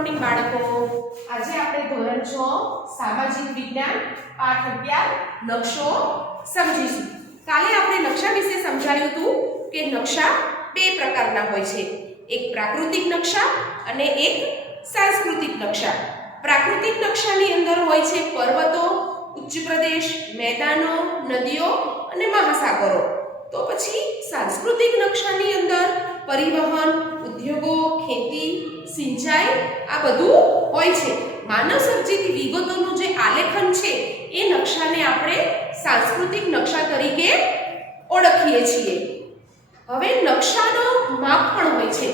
Morning બાળકો. આજે આપણે ધોરણ 6 સામાજિક વિજ્ઞાન પાઠ 11 નકશો સમજીશું. કાલે આપણે નકશા વિશે સમજાવ્યું હતું કે નકશા બે પ્રકારના હોય છે, એક પ્રાકૃતિક નકશા અને એક સાંસ્કૃતિક નકશા. પ્રાકૃતિક નકશાની અંદર હોય છે પર્વતો, ઉચ્ચ પ્રદેશ, મેદાનો, નદીઓ અને મહાસાગરો. તો પછી સાંસ્કૃતિક નકશાની અંદર પરિવહન, ઉદ્યોગો, ખેતી, સિંચાઈ આ બધું હોય છે. માનવ સર્જિત વિગતોનું જે આલેખન છે એ નકશાને આપણે સાંસ્કૃતિક નકશા તરીકે ઓળખીએ છીએ. હવે નકશાનો માપ પણ હોય છે.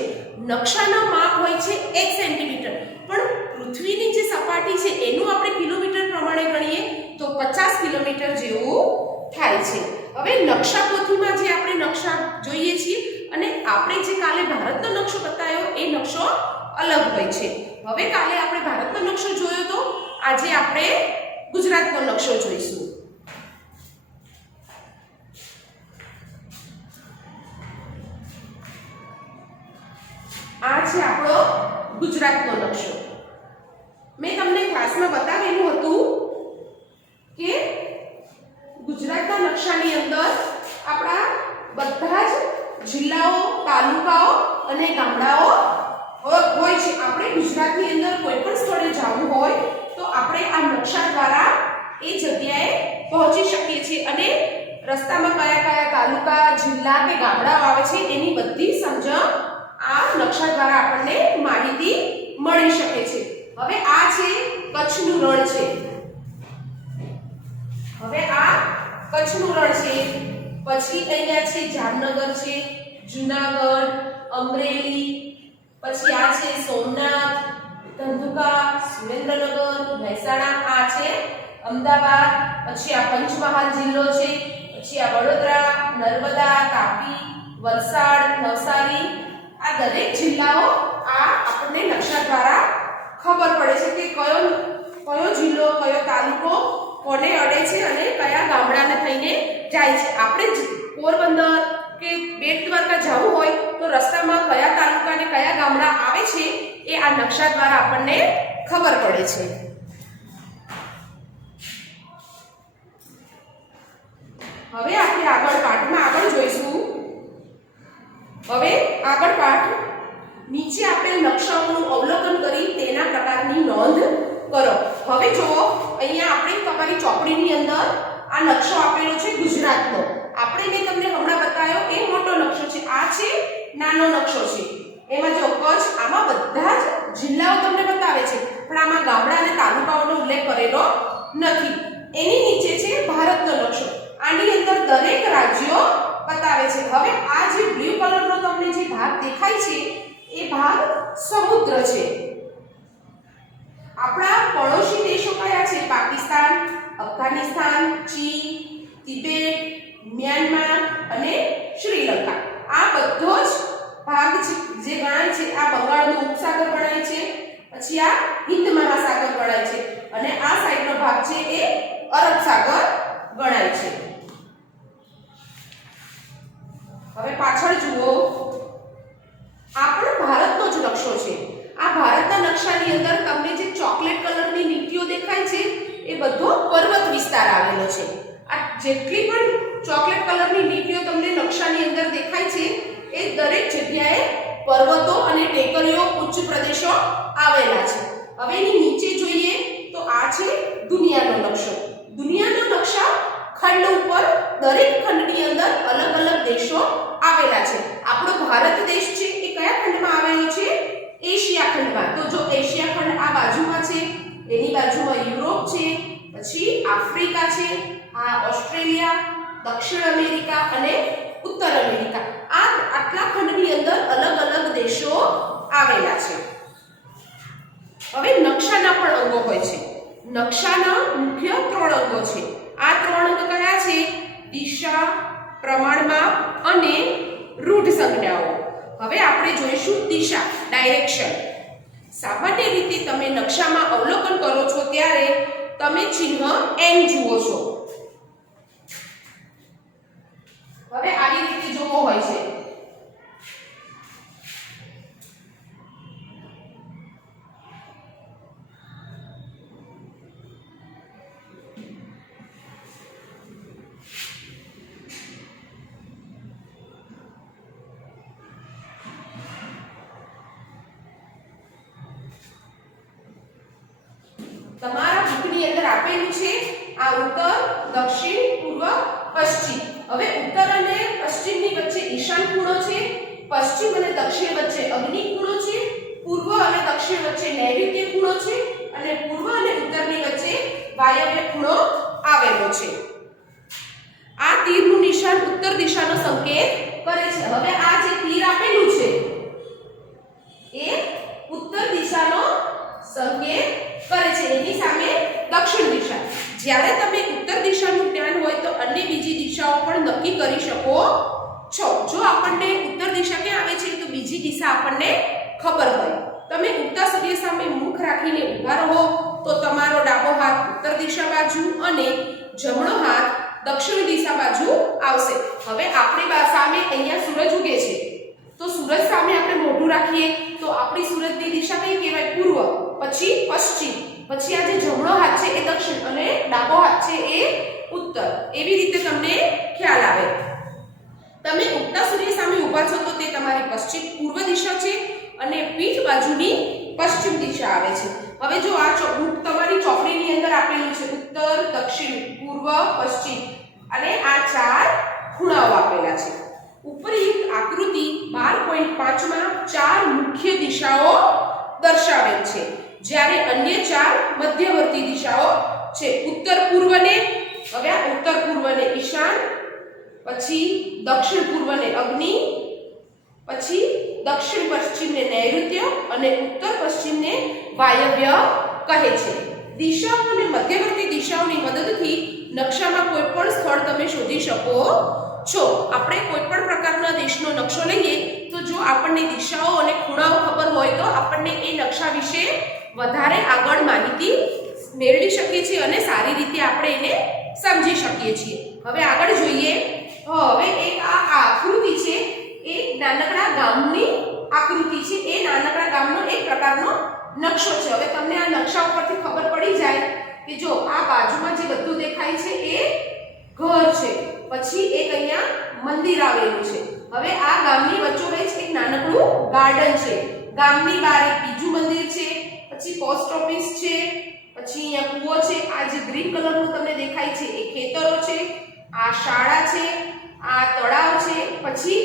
નકશાનો માપ હોય છે 1 સેન્ટીમીટર, પણ પૃથ્વીની જે સપાટી છે એનું આપણે કિલોમીટર પ્રમાણે ગણીએ તો 50 કિલોમીટર જેવું થાય છે. હવે નકશા પોથીમાં જે આપણે નકશા જોઈએ છીએ અને આપણે જે કાલે ભારતનો નકશો બતાવ્યો એ નકશો અલગ હોય છે. હવે કાલે આપણે ભારતનો નકશો જોયો તો આજે આપણે ગુજરાતનો નકશો જોઈશું. આ છે આપણો ગુજરાતનો નકશો. મેં તમને ક્લાસમાં બતાવેલું હતું કે ગુજરાતના નકશાની અંદર આપણા બધા જ જિલ્લાઓ, તાલુકાઓ અને ગામડાઓ હોય છે. આપણે ગુજરાતની અંદર કોઈ પણ સ્થળે જવું હોય તો આપણે આ નકશા દ્વારા એ જગ્યાએ પહોંચી શકીએ છીએ અને રસ્તામાં કયા કયા તાલુકા, જિલ્લા કે ગામડાઓ આવે છે એની બધી સમજણ આ નકશા દ્વારા આપણને માહિતી મળી શકે છે. હવે આ છે કચ્છનું રણ છે. હવે આ કચ્છનું રણ છે. પછી અહીંયા છે જામનગર છે, જૂનાગઢ, અમરેલી, પછી આ છે સોમનાથ, ધંધુકા, સુરેન્દ્રનગર, મહેસાણા, આ છે અમદાવાદ, પછી આ પંચમહાલ જિલ્લો છે, પછી આ વડોદરા, નર્મદા, તાપી, વલસાડ, નવસારી, આ દરેક જિલ્લાઓ આ આપણને નકશા દ્વારા ખબર પડે છે કે કયો જિલ્લો, કયો તાલુકો કોને અડે છે અને કયા ગામડાને થઈને જાય છે. આપણે પોરબંદર કે બેટ દ્વારકા જવું હોય તો રસ્તામાં કયા તાલુકા અને કયા ગામડા આવે છે એ આ નકશા દ્વારા આપણને ખબર પડે છે. હવે આપણે આગળ પાઠમાં આગળ જોઈશું. હવે આગળ પાઠ નીચે આપેલ નકશાઓનું અવલોકન કરી તેના પ્રકારની નોંધ કરો. હવે જુઓ, અહીંયા આપણે તમારી ચોપડીની અંદર આ નકશો આપેલો છે ગુજરાતનો. આપણે મેં તમને હમણાં બતાવ્યો એ મોટો નકશો છે, આ છે નાનો નકશો છે. એમાં જો કચ્છ, આમાં બધા જ જિલ્લાઓ તમને બતાવે છે પણ આમાં ગામડા અને તાલુકાઓનો ઉલ્લેખ કરેલો નથી. એની નીચે છે ભારતનો નકશો. આની અંદર દરેક રાજ્યો બતાવે છે. હવે આ જે બ્લુ કલરનો તમને જે ભાગ દેખાય છે એ ભાગ સમુદ્ર છે. આપણા પડોશી દેશો કયા છે? પાકિસ્તાન, અફઘાનિસ્તાન, ચીન, તિબેટ, મ્યાનમાર અને શ્રીલંકા. આ બધો જ ભાગ જે ગણાય છે આ બંગાળનો ઉપસાગર ગણાય છે, પછી આ હિન્દ મહાસાગર ગણાય છે અને આ સાઈડનો ભાગ છે એ અરબ સાગર ગણાય છે. હવે પાછળ જુઓ, આ પણ ભારતનો જ નકશો છે. આ ભારતના નકશાની અંદર તમને જે ચોકલેટ કલરની લીટીઓ દેખાય છે એ બધો પર્વત વિસ્તાર આવેલો છે. આ જેટલી પણ ચોકલેટ કલરની લીટીઓ તમને નકશાની અંદર દેખાય છે એ દરેક જગ્યાએ પર્વતો અને ટેકરીઓ, ઉચ્ચ પ્રદેશો આવેલા છે. હવે એની નીચે જોઈએ તો આ છે દુનિયાનો નકશો. દુનિયાનો નકશા ખંડ ઉપર દરેક ખંડની અંદર અલગ અલગ દેશો આવેલા છે. આપણો ભારત દેશ છે એ કયા ખંડમાં આવેલો છે? એશિયા ખંડમાં. તો જો એશિયા ખંડ આ બાજુમાં છે, એની બાજુમાં યુરોપ છે, પછી આફ્રિકા છે, આ ઓસ્ટ્રેલિયા, દક્ષિણ અમેરિકા અને ઉત્તર અમેરિકા. આ આટલા ખંડની અંદર અલગ અલગ દેશો આવેલા છે. હવે નકશાના પણ અંગો હોય છે. નકશાના મુખ્ય 3 અંગો છે. આ 3 અંગ કયા છે? દિશા, પ્રમાણમાપ અને રૂઢ સંજ્ઞાઓ. હવે આપણે જોઈશું દિશા, ડાયરેક્શન. સામાન્ય રીતે તમે નકશામાં અવલોકન કરો છો ત્યારે તમે ચિહ્ન N જુઓ છો. હવે આવી રીતે જોવો હોય છે. તમારા બુકની અંદર આપેલું છે આ ઉત્તર, દક્ષિણ, પૂર્વ, પશ્ચિમ. હવે ઉત્તર અને પશ્ચિમની વચ્ચે ઈશાન ખૂણો છે, પશ્ચિમ અને દક્ષિણ વચ્ચે અગ્નિ ખૂણો છે, પૂર્વ અને દક્ષિણ વચ્ચે નૈઋત્ય ખૂણો છે અને પૂર્વ અને ઉત્તરની વચ્ચે વાયવ્ય ખૂણો આવેલો છે. આ તીરનું નિશાન ઉત્તર દિશાનો સંકેત કરે છે. હવે આ જે તીર આપેલું છે એ ઉત્તર દિશાનો સંકેત કરે છે, એની સામે દક્ષિણ દિશા. જ્યારે તમે ઉત્તર દિશાનું જ્ઞાન હોય તો અન્ય બીજી દિશાઓ પણ નક્કી કરી શકો છો. જો આપણને ઉત્તર દિશા ક્યાં આવે છે તો બીજી દિશા આપણને ખબર હોય. તમે ઉગતા સૂર્ય સામે મુખ રાખીને ઊભા રહો તો તમારો ડાબો હાથ ઉત્તર દિશા બાજુ અને જમણો હાથ દક્ષિણ દિશા બાજુ આવશે. હવે આપણી સામે અહીંયા સૂરજ ઉગે છે તો સૂરજ સામે આપણે મોઢું રાખીએ તો આપણી સૂરજની દિશા કઈ કહેવાય? પૂર્વ, પછી પશ્ચિમ, પછી આ જે જમણો હાથ છે એ દક્ષિણ અને ડાબો હાથ છે એ ઉત્તર. એવી રીતે તમને ખ્યાલ આવે. તમે ઉગતા સૂર્ય સામે ઊભા છો તો તે તમારી પશ્ચિમ પૂર્વ દિશા છે અને પીઠ બાજુની પશ્ચિમ દિશા આવે છે. હવે જો આ તમારી ચોપડીની અંદર આપેલું છે ઉત્તર, દક્ષિણ, પૂર્વ, પશ્ચિમ અને આ 4 ખૂણાઓ આપેલા છે. ઉપરયુક્ત આકૃતિ 12.5 માં 4 મુખ્ય દિશાઓ દર્શાવેલ છે, જ્યારે અન્ય 4 મધ્યવર્તી દિશાઓ છે. ઉત્તર પૂર્વને, હવે આ ઉત્તર પૂર્વને ઈશાન, પછી દક્ષિણ પૂર્વને અગ્નિ, પછી દક્ષિણ પશ્ચિમને નૈઋત્ય અને ઉત્તર પશ્ચિમને વાયવ્ય કહે છે. દિશાઓ અને મધ્યવર્તી દિશાઓની મદદથી નકશામાં કોઈ પણ સ્થળ તમે શોધી શકો છો. આપણે કોઈ પણ પ્રકારના દેશનો નકશો લઈએ તો જો આપણને દિશાઓ અને ખૂણાઓ ખબર હોય તો આપણને એ નકશા વિશે વધારે આગળ માહિતી મેળવી શકીએ છીએ અને સારી રીતે આપણે એને સમજી શકીએ છીએ. હવે આગળ જોઈએ. હવે એક આ આકૃતિ છે એ નાનકડા ગામની આકૃતિ છે. એ નાનકડા ગામનો એક પ્રકારનો નકશો છે. હવે તમને આ નકશા ઉપરથી ખબર પડી જાય કે જો આ બાજુમાં જે બધું દેખાય છે એ ઘર છે, પછી એક અહીંયા મંદિર આવેલું છે. હવે આ ગામની વચ્ચોવચ્ચ એક નાનકડું ગાર્ડન છે. ગામની બહાર એક બીજું મંદિર છે, પછી પોસ્ટ ઓફિસ છે, પછી અહીંયા કૂવો છે. આ જે ગ્રીન કલરનું તમને દેખાય છે એ ખેતરો છે, આ શાળા છે, આ તળાવ છે, પછી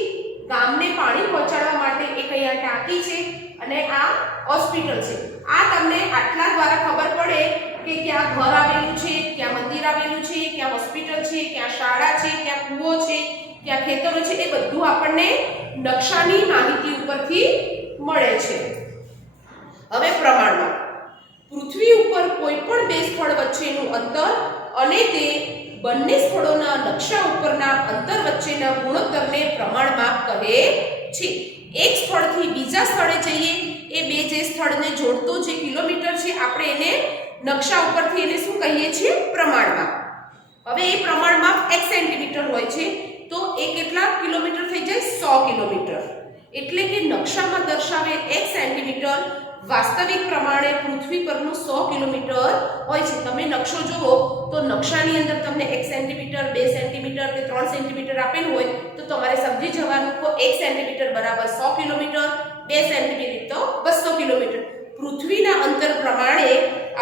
ગામને પાણી પહોંચાડવા માટે એક અહીંયા ટાંકી છે અને આ હોસ્પિટલ છે. આ તમને આટલા દ્વારા ખબર પડે કે ક્યાં ઘર આવેલું છે, ક્યાં મંદિર આવેલું છે, ક્યાં હોસ્પિટલ છે, ક્યાં શાળા છે, ક્યાં કૂવો છે, ક્યાં ખેતરો છે. એ બધું આપણને નકશાની માહિતી ઉપરથી મળે છે. હવે પ્રમાણમાં પૃથ્વી ઉપર કોઈ પણ બે સ્થળ વચ્ચેનું અંતર અને તે બંને સ્થળોના નકશા ઉપરના અંતર વચ્ચેના ગુણોત્તરને પ્રમાણમાપ કહે છે. એક સ્થળથી બીજા સ્થળે જઈએ એ બે જે સ્થળને જોડતો જે કિલોમીટર છે આપણે એને નકશા ઉપરથી એને શું કહીએ છીએ? પ્રમાણમાપ. હવે એ પ્રમાણમાપ 1 સેન્ટીમીટર હોય છે તો એ કેટલા કિલોમીટર થઈ જાય? 100 કિલોમીટર. એટલે કે નકશામાં દર્શાવેલ 1 સેન્ટીમીટર વાસ્તવિક પ્રમાણે પૃથ્વી પરનું 100 કિલોમીટર હોય છે. તમે નકશો જુઓ તો નકશાની અંદર તમને 1 સેન્ટીમીટર, 2 સેન્ટીમીટર કે 3 સેન્ટીમીટર આપેલું હોય તો તમારે સમજી જવાનું કે 1 સેન્ટીમીટર બરાબર 100 કિલોમીટર, 2 સેન્ટીમીટર તો 200 કિલોમીટર. પૃથ્વીના અંતર પ્રમાણે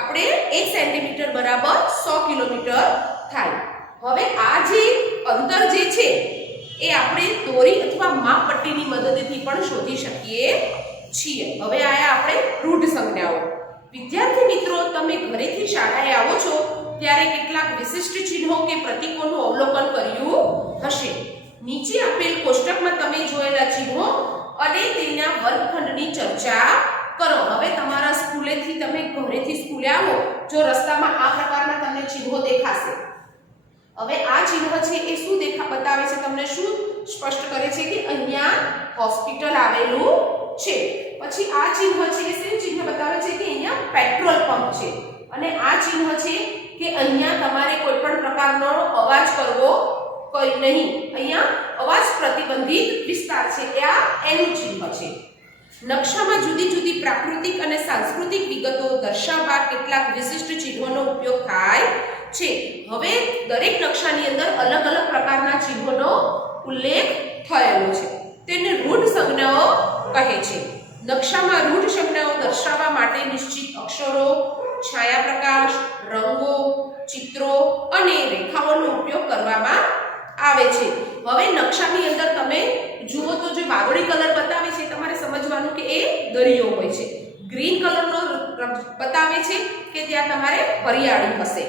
આપણે 1 સેન્ટીમીટર બરાબર 100 કિલોમીટર થાય. હવે આ જે અંતર જે છે એ આપણે દોરી અથવા માપપટ્ટીની મદદથી પણ શોધી શકીએ છીએ. હવે આયા આપણે રૂઢ સંજ્ઞાઓ. વિદ્યાર્થી મિત્રો, તમે ઘરેથી શાળાએ આવો છો ત્યારે કેટલાક વિશિષ્ટ ચિહ્નો કે પ્રતીકોનું અવલોકન કર્યું હશે. નીચે આપેલ કોષ્ટકમાં તમે જોયેલા ચિહ્નો અને તેના વર્ગખંડની ચર્ચા કરો. હવે તમારા સ્કૂલેથી તમે ઘરેથી સ્કૂલે આવો, જો રસ્તામાં આ પ્રકારના તમને ચિહ્નો દેખાશે. હવે આ ચિહ્ન છે એ શું બતાવે છે? તમને શું સ્પષ્ટ કરે છે કે અહીંયા હોસ્પિટલ આવેલું છે. પછી આ ચિહ્ન છે એ શું ચિહ્ન બતાવે છે કે અહીંયા પેટ્રોલ પંપ છે. અને આ ચિહ્ન છે કે અહીંયા તમારે કોઈ પણ પ્રકારનો અવાજ કરવો કોઈ નહીં. અહીંયા અવાજ પ્રતિબંધિત વિસ્તાર છે. એ આ એનું ચિહ્ન છે. નકશામાં જુદી જુદી પ્રાકૃતિક અને સાંસ્કૃતિક વિગતો દર્શાવવા કેટલાક વિશિષ્ટ ચિહ્નોનો ઉપયોગ થાય છે. હવે દરેક નકશાની અંદર અલગ અલગ પ્રકારના ચિહ્નોનો ઉલ્લેખ થયેલો છે. તેને રૂઢ સંજ્ઞાઓ કહે છે. નકશામાં રૂઢ સંજ્ઞાઓ દર્શાવવા માટે નિશ્ચિત અક્ષરો, છાયા પ્રકાશ, અને રેખાઓનો ઉપયોગ કરવામાં આવે છે. હવે નકશાની અંદર તમે જુઓ તો જે વાદળી કલર બતાવે છે તમારે સમજવાનું કે એ દરિયો હોય છે. ગ્રીન કલરનો બતાવે છે કે ત્યાં તમારે હરિયાળી હશે.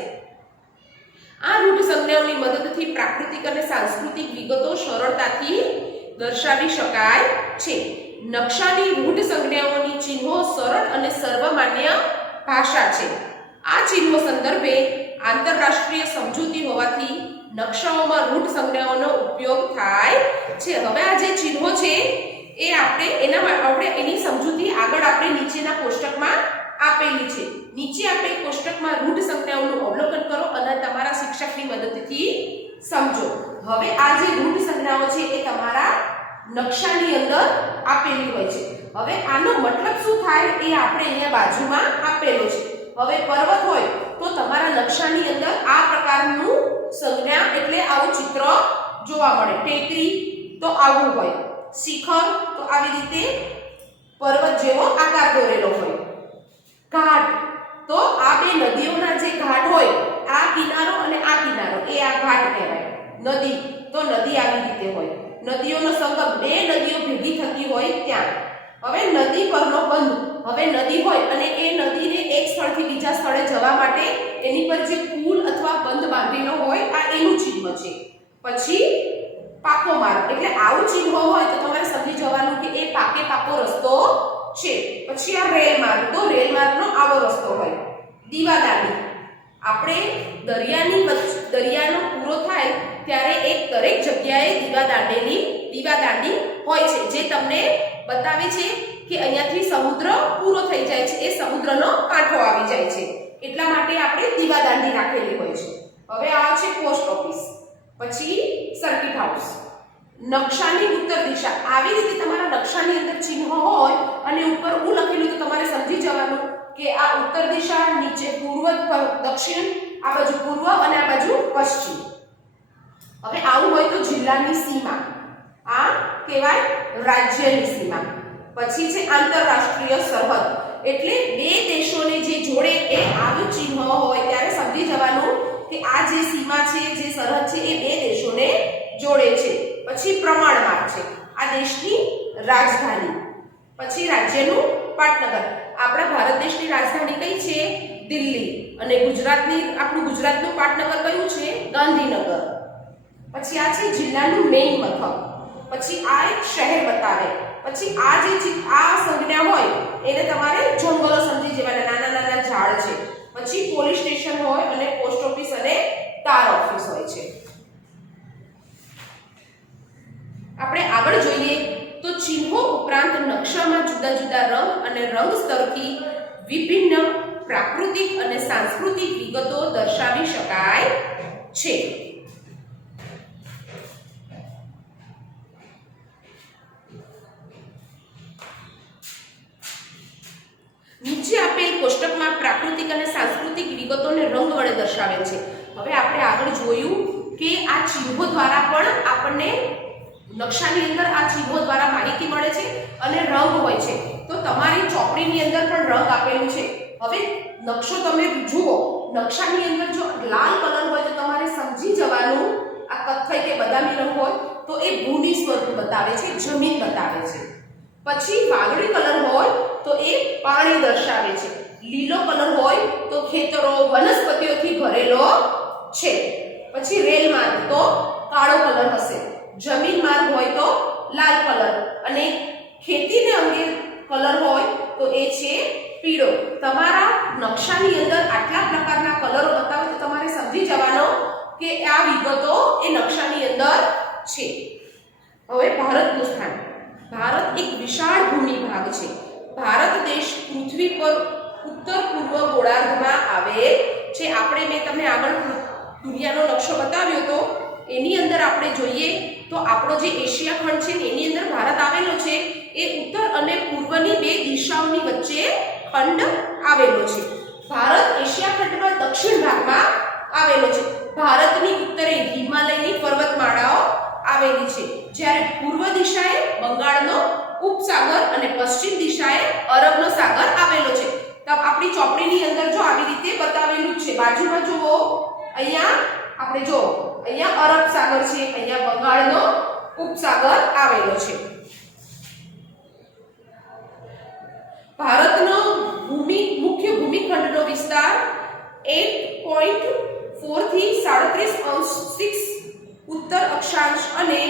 આ રૂઢ સંજ્ઞાઓની મદદથી પ્રાકૃતિક અને સાંસ્કૃતિક વિગતો સરળતાથી દર્શાવી શકાય છે. નકશાની રૂઢ સંજ્ઞાઓની ચિહ્નો સરળ અને સર્વમાન્ય ભાષા છે. આ ચિહ્નો સંદર્ભે આંતરરાષ્ટ્રીય સમજૂતી હોવાથી નકશાઓમાં રૂઢ સંજ્ઞાઓનો ઉપયોગ થાય છે. હવે આ જે ચિહ્નો છે એ આપણે એની સમજૂતી આગળ આપણે નીચેના કોષ્ટકમાં આપેલી છે. નીચે આપેલ કોષ્ટકમાં રૂઢ સંજ્ઞાઓનું અવલોકન કરો અને તમારા શિક્ષકની મદદથી સમજો. હવે આ જે રૂઢ સંજ્ઞાઓ છે એ તમારા નકશાની અંદર આપેલી હોય છે. હવે આનો મતલબ શું થાય એ આપણે અહીંયા બાજુમાં આપેલો છે. હવે પર્વત હોય તો તમારા નકશાની અંદર આ પ્રકારનું સંજ્ઞા એટલે આવું ચિત્ર જોવા મળે. ટેકરી તો આવું હોય, શિખર તો આવી રીતે પર્વત જેવો આકાર દોરેલો હોય. ઘાટ તો આ બે નદીઓના જે ઘાટ હોય, આ કિનારો અને આ કિનારો એ આ ઘાટ કહેવાય. નદી તો નદી આવી રીતે હોય. નદીઓનો સંગમ, બે નદીઓ ભેગી થતી હોય ત્યાં. હવે નદી પરનો બંધ, હવે નદી હોય અને એ નદીને એક સ્થળથી બીજા સ્થળે જવા માટે એની પર જે પુલ અથવા બંધ બાંધેલો હોય આ એનું ચિહ્ન છે. પછી પાકો માર્ગ એટલે આવું ચિહ્ન હોય તો તમારે સમજી જવાનું કે એ પાકે પાકો રસ્તો છે. પછી આ રેલ માર્ગ, તો રેલ માર્ગનો આવો રસ્તો હોય. દીવાદાંડી, આપણે દરિયાનો પૂરો થાય ત્યારે એક દરેક જગ્યાએ દીવાદાંડી હોય છે જે તમને બતાવે છે કે અહીંયાથી સમુદ્ર પૂરો થઈ જાય છે, એ સમુદ્રનો કાંઠો આવી જાય છે. એટલા માટે આપણે દીવાદાંડી રાખેલી હોય છે. હવે આ છે પોસ્ટ ઓફિસ, પછી સર્કિટ હાઉસ. નકશાની ઉત્તર દિશા, આવી રીતે તમારા નકશાની અંદર ચિહ્ન હોય અને ઉપર હું લખેલું તો તમારે સમજી જવાનું કે આ ઉત્તર દિશા, નીચે પૂર્વ, દક્ષિણ, આ બાજુ પૂર્વ અને આ બાજુ પશ્ચિમ. હવે આવું હોય તો જિલ્લાની સીમા, આ કહેવાય રાજ્યની સીમા. પછી છે આંતરરાષ્ટ્રીય સરહદ, એટલે બે દેશોને જે જોડે એ આવું ચિહ્ન હોય ત્યારે સમજી જવાનું કે આ જે સીમા છે, જે સરહદ છે એ બે દેશોને જોડે છે. પછી પ્રમાણમાપ છે, આ દેશની રાજધાની. પછી રાજ્યનું પાટનગર, આપણા ભારત દેશની રાજધાની કઈ છે? દિલ્હી. અને આપણું ગુજરાતનું પાટનગર કયું છે? ગાંધીનગર. પછી આ છે જિલ્લાનું મેઇન મથક. પછી આ એક શહેર બતાવે. પછી આ જે સંજ્ઞા હોય એને તમારે જંગલો સમજી જવાના, નાના નાના ઝાડ છે. પછી પોલીસ સ્ટેશન હોય અને પોસ્ટ ઓફિસ અને તાર ઓફિસ હોય છે. આપણે આગળ જોઈએ તો ચિહ્નો ઉપરાંત નકશામાં જુદા જુદા રંગ અને રંગ સ્તરથી વિભિન્ન પ્રાકૃતિક અને સાંસ્કૃતિક વિગતો દર્શાવી શકાય છે. નીચે આપેલ કોષ્ટકમાં પ્રાકૃતિક અને સાંસ્કૃતિક વિગતોને રંગ વડે દર્શાવેલ છે. હવે આપણે આગળ જોયું કે આ ચિહ્નો દ્વારા પણ આપણને નકશાની અંદર આ ચિહ્નો દ્વારા માહિતી મળે છે અને રંગ હોય છે. તો તમારી ચોપડીની અંદર પણ રંગ આપેલું છે. હવે નકશો તમે જુઓ, નકશાની અંદર જો લાલ કલર હોય તો તમારે સમજી જવાનું આ કથ્થઈ કે બદામી રંગ હોય તો એ ભૂમિ સ્વરૂપ બતાવે છે, જમીન બતાવે છે. પછી વાદળી કલર હોય તો એ પાણી દર્શાવે છે. લીલો કલર હોય તો ખેતરો, વનસ્પતિઓથી ભરેલો છે. પછી રેલ માર્ગ તો કાળો કલર હશે. જમીન માર્ગ હોય તો લાલ કલર અને ખેતીને અંગે કલર હોય તો એ છે પીળો. તમારા નકશાની અંદર આટલા પ્રકારના કલરો બતાવે તો તમારે સમજી જવાનો કે આ વિગતો એ નકશાની અંદર છે. હવે ભારતનું સ્થાન. ભારત એક વિશાળ ભૂમિ ભાગ છે. ભારત દેશ પૃથ્વી પર ઉત્તર પૂર્વ ગોળાર્ધમાં આવેલ છે. મેં તમને આગળ દુનિયાનો નકશો બતાવ્યો હતો, એની અંદર આપણે જોઈએ તો આપણો જે એશિયા ખંડ છે એની અંદર ભારત આવેલો છે. એ ઉત્તર અને પૂર્વની બે દિશાઓની વચ્ચે ખંડ આવેલો છે. ભારત એશિયા ખંડના દક્ષિણ ભાગમાં આવેલો છે. ભારતની ઉત્તરે હિમાલયની પર્વતમાળાઓ આવેલી છે, જ્યારે પૂર્વ દિશાએ બંગાળનો ઉપસાગર અને પશ્ચિમ દિશાએ અરબનો સાગર આવેલો છે. તો આપણી ચોપડીની અંદર જો આવી રીતે બતાવેલું છે, બાજુમાં જુઓ અહીંયા આપણે જો અહીંયા અરબ સાગર છે, અહીંયા બંગાળનો ઉપસાગર આવેલો છે. ભારતનો મુખ્ય ભૂમિખંડનો વિસ્તાર 8.4 થી 37.6 ઉત્તર અક્ષાંશ અને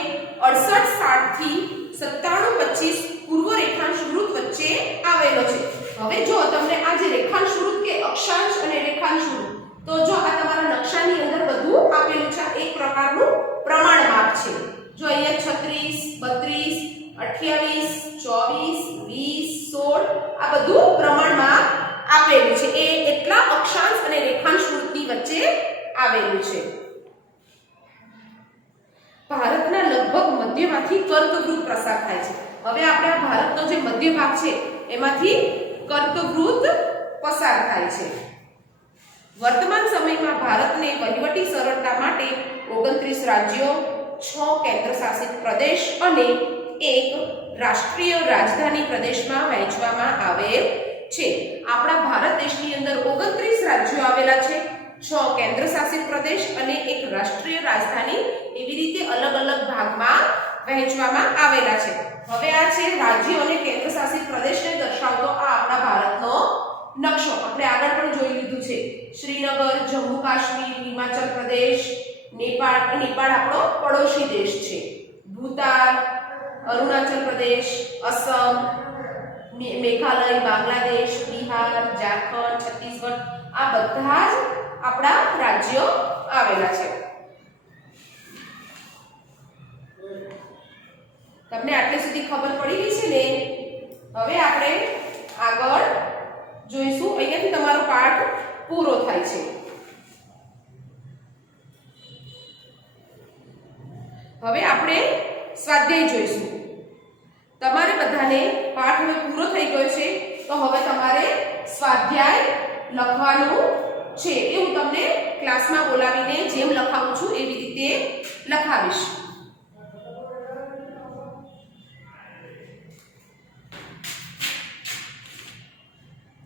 68.60 થી 97.25 પૂર્વ રેખાંશ વૃત્ત વચ્ચે આવેલો છે. હવે જો તમને આ જે રેખાંશ વૃત્ત કે અક્ષાંશ અને રેખાંશ વૃત્ત, તો જો આ તમારા નકશાની અંદર બધું આપેલું છે. એક પ્રકારનું પ્રમાણ માપ છે. જો અહીંયા 36, 32, 28, 24, 20, 16 આ બધું પ્રમાણમાં આપેલું છે. એ એટલા અક્ષાંશ અને રેખાંશ વૃત્તની વચ્ચે આવેલું છે. ભારતના લગભગ મધ્યમાંથી કર્કવૃત્ત પ્રસાર થાય છે. હવે આપણે આ ભારતનો જે મધ્ય ભાગ છે એમાંથી કર્કવૃત્ત પસાર થાય છે. વર્તમાન સમયમાં ભારતને વહીવટી સરળતા માટે 29 રાજ્યો, 6 કેન્દ્રશાસિત પ્રદેશ અને એક રાષ્ટ્રીય રાજધાની પ્રદેશમાં વહેંચવામાં આવેલ છે. આપણા ભારત દેશની અંદર 29 રાજ્યો આવેલા છે, 6 કેન્દ્રશાસિત પ્રદેશ અને એક રાષ્ટ્રીય રાજધાની, એવી રીતે અલગ અલગ ભાગમાં વહેંચવામાં આવેલા છે. હવે આ છે રાજ્યો અને કેન્દ્રશાસિત પ્રદેશને દર્શાવતો આ આપણા ભારતનો નકશો. આપણે આગળ પણ જોઈ લીધું છે. શ્રીનગર, જમ્મુ કાશ્મીર, હિમાચલ પ્રદેશ, નેપાળ આપણો પડોશી દેશ છે. ભૂતાન, અરુણાચલ પ્રદેશ, અસમ, મેઘાલય, બાંગ્લાદેશ, બિહાર, ઝારખંડ, છત્તીસગઢ આ બધા જ આપણા રાજ્યો આવેલા છે. તમને આટલે સુધી ખબર પડી ગઈ છે ને? હવે આપણે આગળ જોઈશું. અહીંયાથી તમારો પાઠ પૂરો થાય છે. હવે આપણે સ્વાધ્યાય જોઈશું. તમારે બધાને પાઠ હવે પૂરો થઈ ગયો છે, તો હવે તમારે સ્વાધ્યાય લખવાનું છે. એ હું તમને ક્લાસમાં બોલાવીને જેમ લખાવું છું એવી રીતે લખાવીશ.